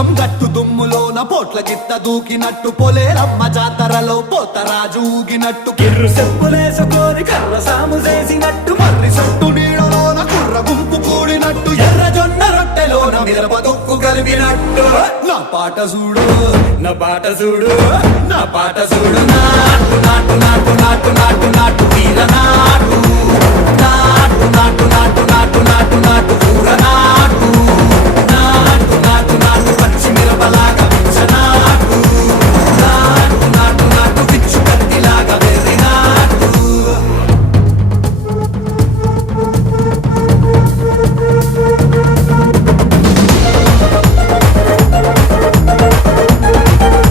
పోచం గట్టు దుమ్ములోన పోట్ల గిత్త దూకినట్టు పొలేరమ్మ జాతరలో పోతరాజు ఊగినట్టు కిర్రు చెప్పులేసుకొని కర్ర సాము చేసినట్టు మర్రి సొట్టు నీడలోన కుర్ర గుంపు కూడినట్టు ఎర్ర జొన్న రొట్టెలోన మిరప దుక్కు కలిపినట్టు నా పాట చూడు నా పాట చూడు నా పాట చూడు నాటు నాటు నాటు నాటు నాటు నాటు వీర నాటు